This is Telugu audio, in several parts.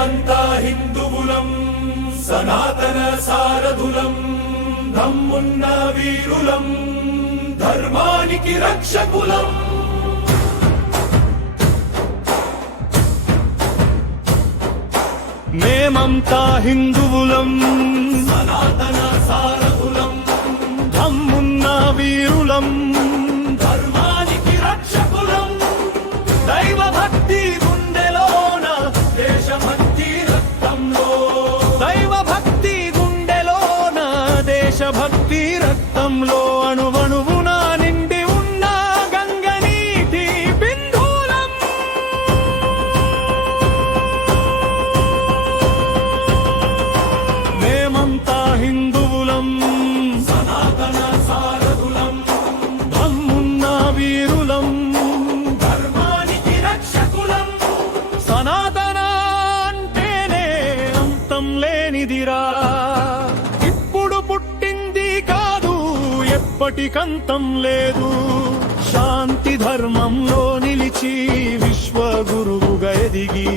మేమంతా హిందువులం, సనాతన సారథులం, దమ్మున్న వీరులం, ధర్మానికి రక్షకులం. మేమంతా హిందువులం, సనాతన సారథులం, దమ్మున్న వీరులం, ధర్మానికి రక్షకులం. దైవ భక్తి గుండెలోన, దేశభక్తి రక్తంలో. దైవ భక్తి గుండెలోన, దేశభక్తి రక్తంలో అణువణువునా నిండి ఉన్న గంగనీటి బిందువులం. మేమంతా హిందువులం, సనాతన సారథులం, దమ్మున్న వీరులం, ధర్మానికి రక్షకులం. సనాతన అంటేనే అంతం లేనిదిరా. ఇప్పుడు పుట్టింది కాదు, ఎప్పటికంతం లేదు. శాంతి ధర్మంలో నిలిచి విశ్వగురువుగా ఎదిగి,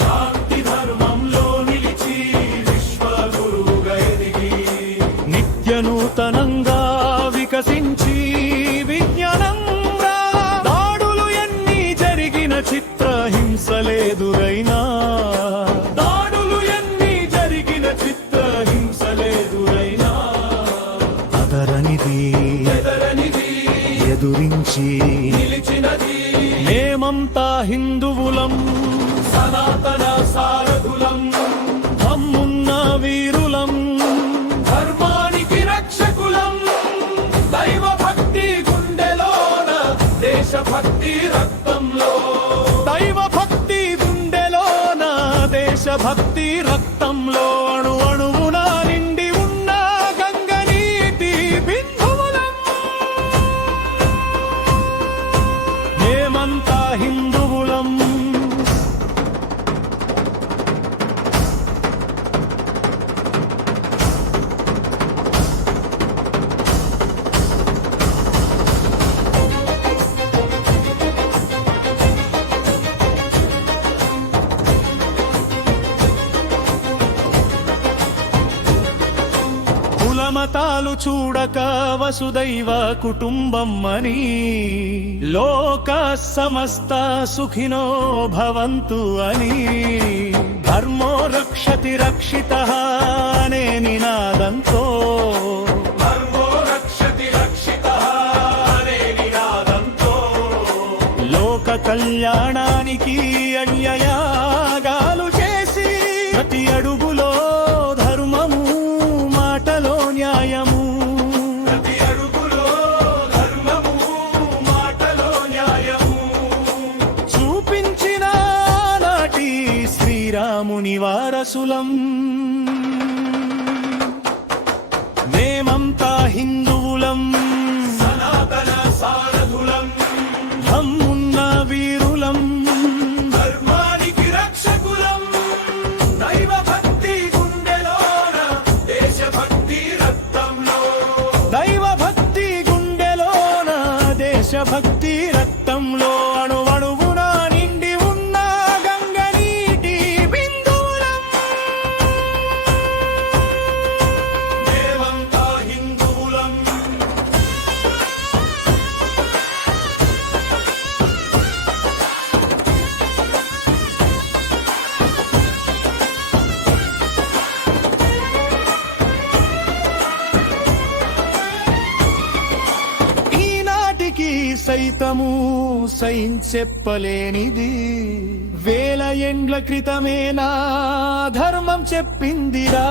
శాంతి ధర్మంలో నిలిచి విశ్వగురువుగా ఎదిగి, నిత్య నూతనంగా వికసించి విజ్ఞానం రా. దాడులు ఎన్ని జరిగిన చిత్రహింసలేదురైనా, దాడులు ఎన్ని జరిగిన చిత్రహింసలేదురైనా, అదరనిది ఎదరనిది ఎదురించి నిలిచినది. మేమంతా హిందువులం, సనాతన సారథులం, దమ్మున్న వీరులం, ధర్మానికి రక్షకులం. దైవ భక్తి గుండెలోన, దేశభక్తి రక్తంలో. దైవ భక్తి గుండెలోన, దేశభక్తి రక్తంలో అణు అణువునా నిండి ఉన్న గంగనీటి బిందువులం. మేమంతా హిందువులం, కులమతాలు చూడక వసుదైవ కుటుంబం అని, లోక సమస్త సుఖినో భవంతు అని, ధర్మో రక్షతి రక్షితః అనే నినాదంతో, ధర్మో రక్షతి రక్షితః అనే నినాదంతో, లోక కళ్యాణానికి అన్యయాగాలు చేసి, ప్రతి అడుగులో ధర్మము, మాటలో న్యాయము, ప్రతి అడుగులో ధర్మము, మాటలో న్యాయము, చూపించిన నాటి శ్రీరాముని వారసులం. మేమంతా హిందువులం, సనాతన సారథులం, దమ్మున్న వీరులం, ధర్మానికి రక్షకులం. దైవ భక్తి గుండెలోన, దేశభక్తి రక్తంలో. దైవ భక్తి గుండెలోన, దేశభక్తి రక్తంలో అణువణువునా నిండి ఉన్న గంగనీటి బిందువులం. మేమంతా హిందువులం, ఈనాటికి సైతము సైన్సెప్పలేనిది, వేల ఏండ్ల క్రితమే నా ధర్మం చెప్పిందిరా.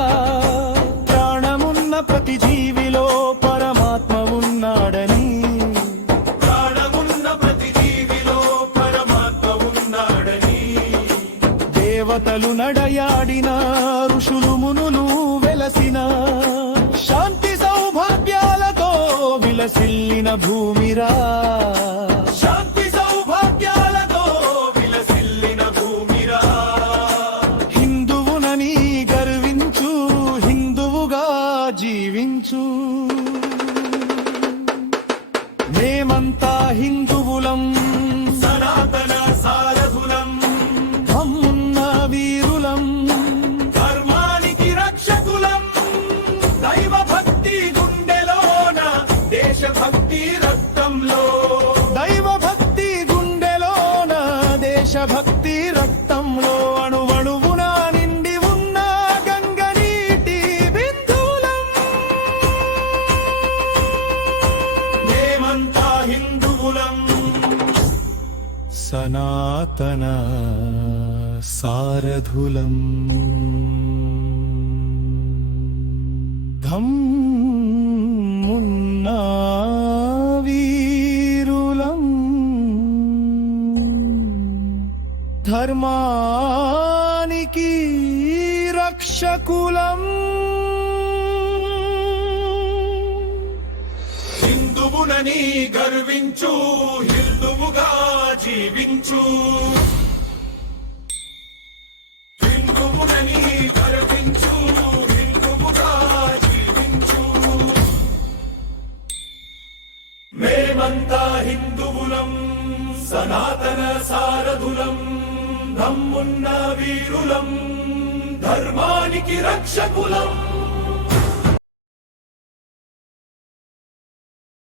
ప్రాణమున్న ప్రతి జీవిలో పరమాత్మ ఉన్నాడని, ప్రాణమున్న ప్రతి జీవిలో పరమాత్మ ఉన్నాడని, దేవతలు నడయాడిన, ఋషులు మునులు వెలసిన, శాంతి సౌభాగ్యాలతో విలసిల్లిన భూమిరా. శాంతి సౌభాగ్యాలతో విలసిల్లిన భూమిరా. హిందువునని గర్వించు, హిందువుగా జీవించు. మేమంతా హిందువులం, సనాతన సారథులం, దమ్మున్న వీరులం, సనాతన సారథులం ధమ్మున్నా వీరులం ధర్మానికి రక్షకులం హిందువునని గర్వించు హిందువుగా జీవించు హిందువునని గర్వించు హిందువుగా జీవించు మేమంతా హిందువులం సనాతన సారథులం దమ్మున్న వీరులం ధర్మానికి రక్షకులం